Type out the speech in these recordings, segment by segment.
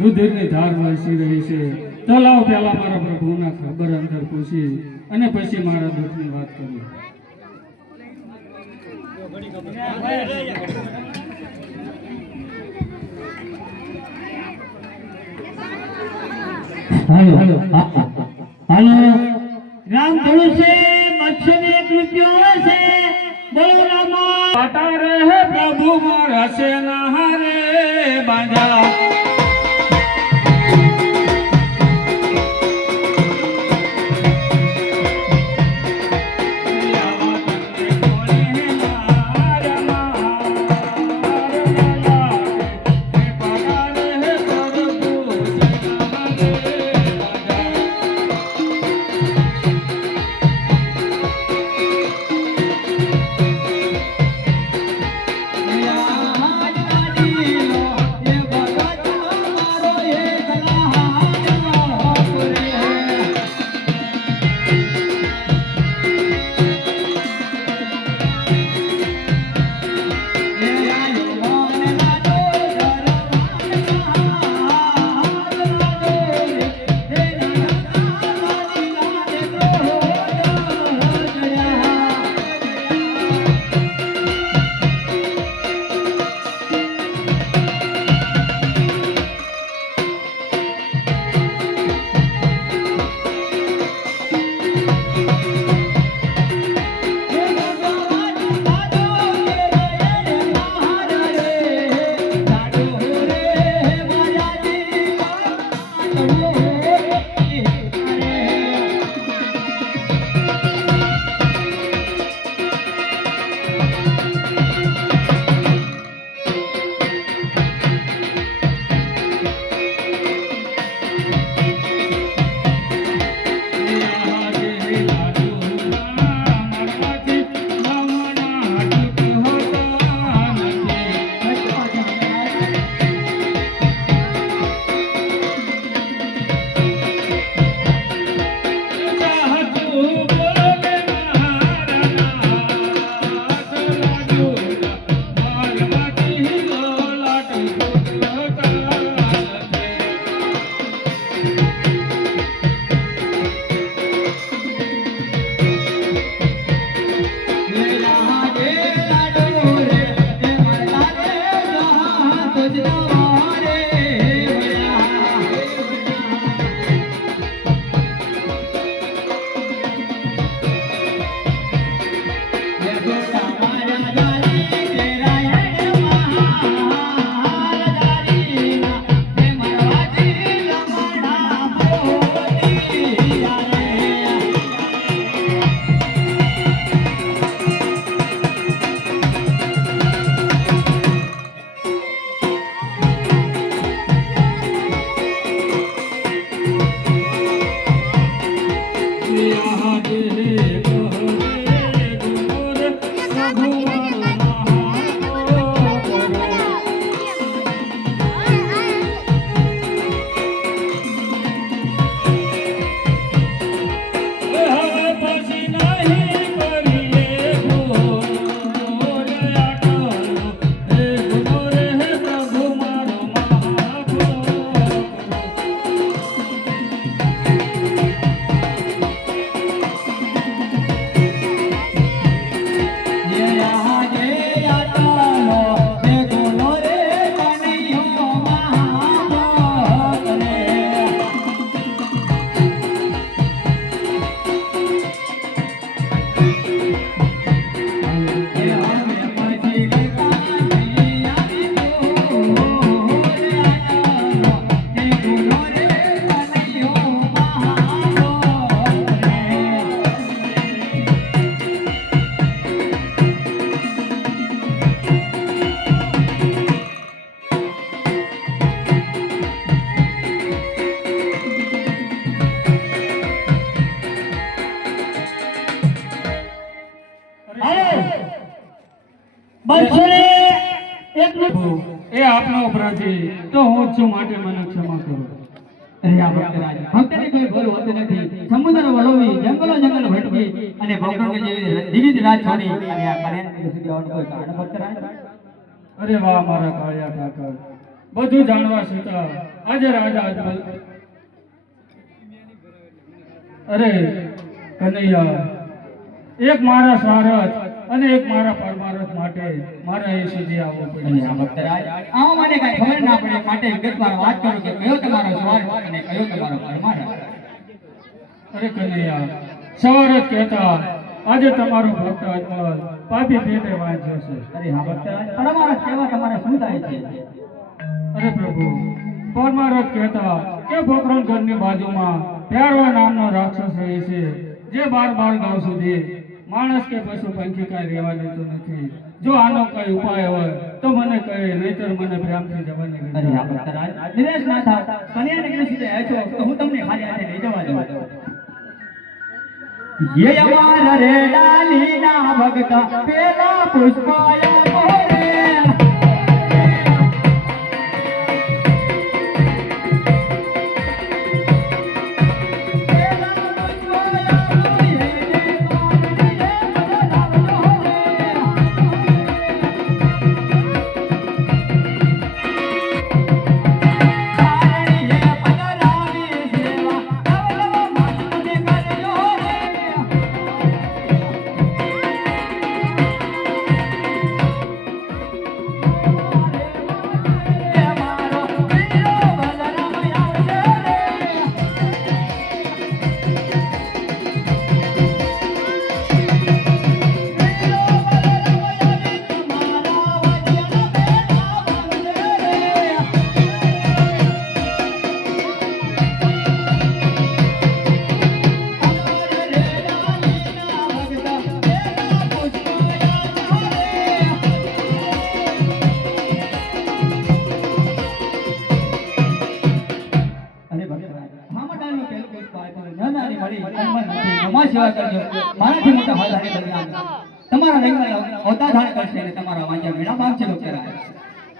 રુધિરની ધાર વરસી રહી છે. તો લાવ પહેલા મારા પ્રભુના ખબર અંદર પૂછી અને પછી મારા દુઃખની વાત કરું. હાલો હાલો રામ થોડું છે 201 રૂપિયો આવે છે. બોલો રામા પાટા રહે પ્રભુ મારા છે ના હારે બાંધા. એ આપનો અપરાધી તો હું છું, માટે મને ક્ષમા કરો. અરે આ ભક્તરાજ, ભક્તની કોઈ ભૂલ હોતી નથી. સમુદ્ર વલોવી, જંગલો જંગલ ભટકી અને ભોગવણ જેવી વિવિધ રાત છોડી અને આ કલ્યાણ સુધી આવવાનું કોઈ કારણ ભક્તરાજ? અરે વાહ મારા કાળિયા ઠાકર, બધું જાણવા છતાં આજે રાજા અરે કનૈયા, એક મારા સ્વાર્થ અને એક મારા પરમાર્થ માટે મારે અહીં સુધી આવવું પડ્યું. આ ભક્તરાજ, આમાં મને કાંઈ ખબર ના પડે માટે વિગતવાર વાત કરું કે કયો તમારો સ્વાર્થ અને કયો તમારો પરમાર્થ. અરે કનૈયા, સવાર જ કહેતા આજે તમારો ભક્ત અજમલ પાપી પેટે વાંચ્યો છે. અરે હા ભક્તરાજ, પરમાર્થ કહેવા તમારે શું થાય છે? અરે પ્રભુ, પરમાર્થ કહેતા કે પોકરણ ઘરની બાજુમાં પ્યારવા નામનો રાક્ષસ રહે છે, જે 12 ગાંવ સુધી માણસ કે પશુ પંખી કાંઈ રહેવા દેતો નથી. જો આનો કઈ ઉપાય હોય તો મને કહે, નહીતર મને પ્રેમથી જવાની અરે વિનંતી. હા ભક્તરાજ, નિરાશ ના થાવ. કન્યા નગરી સુધી આવ્યા છો તો હું તમને ખાલી હાથે લઈ જવા દઉં. ये અમારા રેડાલીના ભક્ત પેલા પુષ્પાયા મોરે. મારાથી મોટા હાલારી બદનામ તમારા રંગમાં અવતાર ધારણ કરશે અને તમારા વાંજા મેળા માંગશે ડોક્ટર.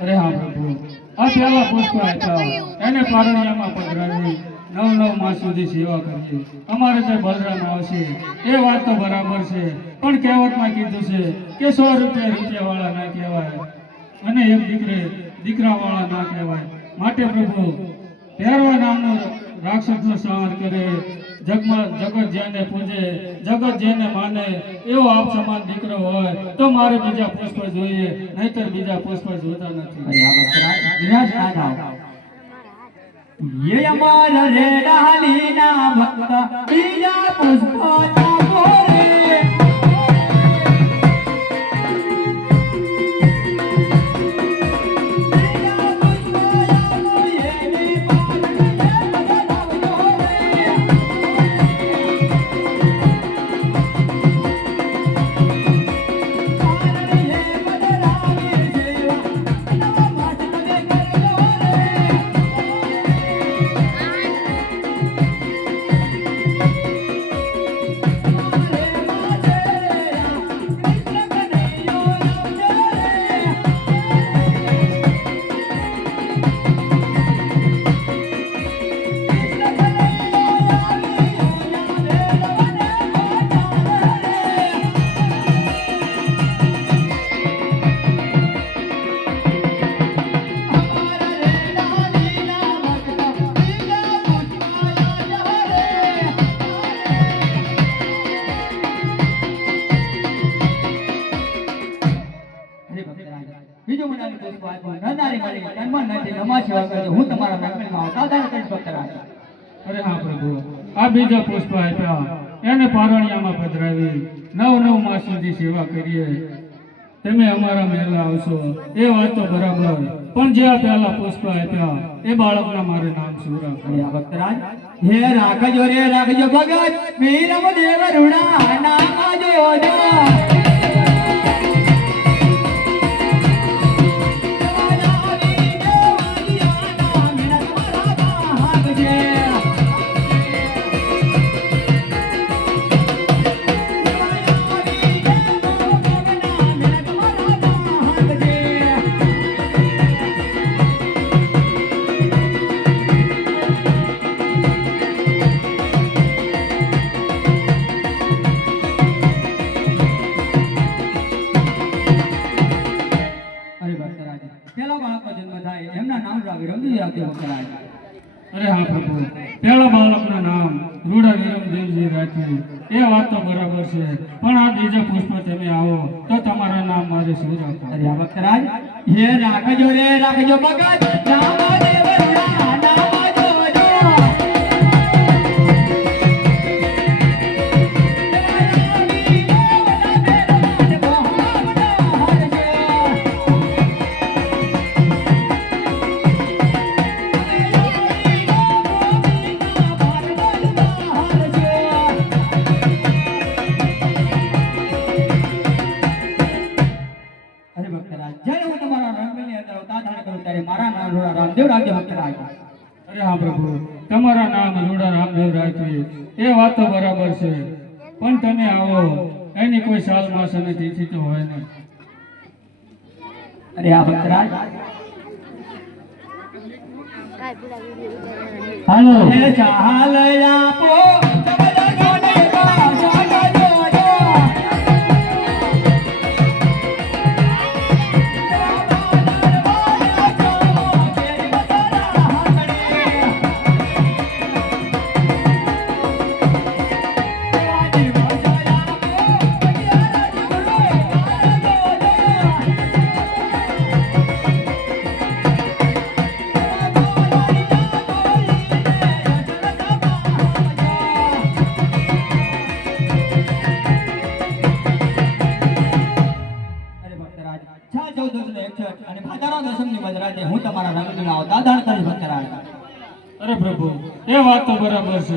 અરે હા પ્રભુ, આ પહેલા પુષ્પ હતા એને પારણિયામાં પધરાવી 9 માસ સુધી સેવા કરવી. અમારે જે બલરામ આવશે એ વાત તો બરાબર છે, પણ કહેવતમાં કીધું છે કે 100 રૂપિયા વાળા ના કહેવાય અને એક દીકરા વાળા ના કહેવાય. માટે પ્રભુ, પહેરવા નામનો રાક્ષસનો સંહાર કરે, જગત જેને પૂજે, જગત જેને માને એવો આપ સમાન દીકરો હોય તો મારે બીજા પુષ્પ જોઈએ, નહીતર બીજા પુષ્પ જોતા નથી. અરે આ ભક્તરાજ, નિરાશ ના થાવ. ये અમારા રેડાલીના ભક્ત બીજા પુષ્પાયા મોરે. બીજું મને પુષ્પ આપ્યું, નરનારી મળી, જન્મ નથી, નમા સેવા કરજો. હું તમારા મહેમાનમાં અવતાર ધારણ કરીશ ભક્તરાજ. અરે હા પ્રભુ, આ બીજા પુષ્પ આપ્યા એને પારણિયામાં પધરાવી 9 માસ સુધી સેવા કરીએ. તમે અમારા મહેલા આવશો એ વાત તો બરાબર, પણ જે આ પહેલા પુષ્પ આપ્યા એ બાળકના મારે નામ શું રાખવું? અરે આ ભક્તરાજ, હે રાખજો રે રાખજો ભગત, વીરમ દેવ રૂડા નામ જોજો. અરે હા પ્રભુ, પેલા બાળકનું નામ રૂડા વિરમદેવજી રાખ્યું એ વાત તો બરાબર છે, પણ આ બીજા પુષ્પ તમે આવો તો તમારા નામ મારે શું રાખવું? અરે આ ભક્તરાજ, હે રાખજો રે રાખજો ભગત, રામદેવ રૂડા નામ જોજો. અરે ભક્તરાજ, જ્યારે હું તમારા રંગની અંદર અવતાર કરું ત્યારે મારા નામ રૂડા રામદેવ રાખજો ભક્તરાજ. અરે હા પ્રભુ, તમારા નામ રૂડા રામદેવ રાખ્યું એ વાત તો બરાબર છે, પણ તમે આવો એની કોઈ સાલ માસ અને તિથિ તો હોય નહીં. અરે આ ભક્તરાજ, હાલો હે ચાલ આપો સમજ જોને કા ચાલ જોજો. અને ભાદરવા દસમની મધરાતે હું તમારા રંગના અવતાર ધારણ કરીશ ભક્તરાજ. અરે પ્રભુ, એ વાત તો બરાબર છે,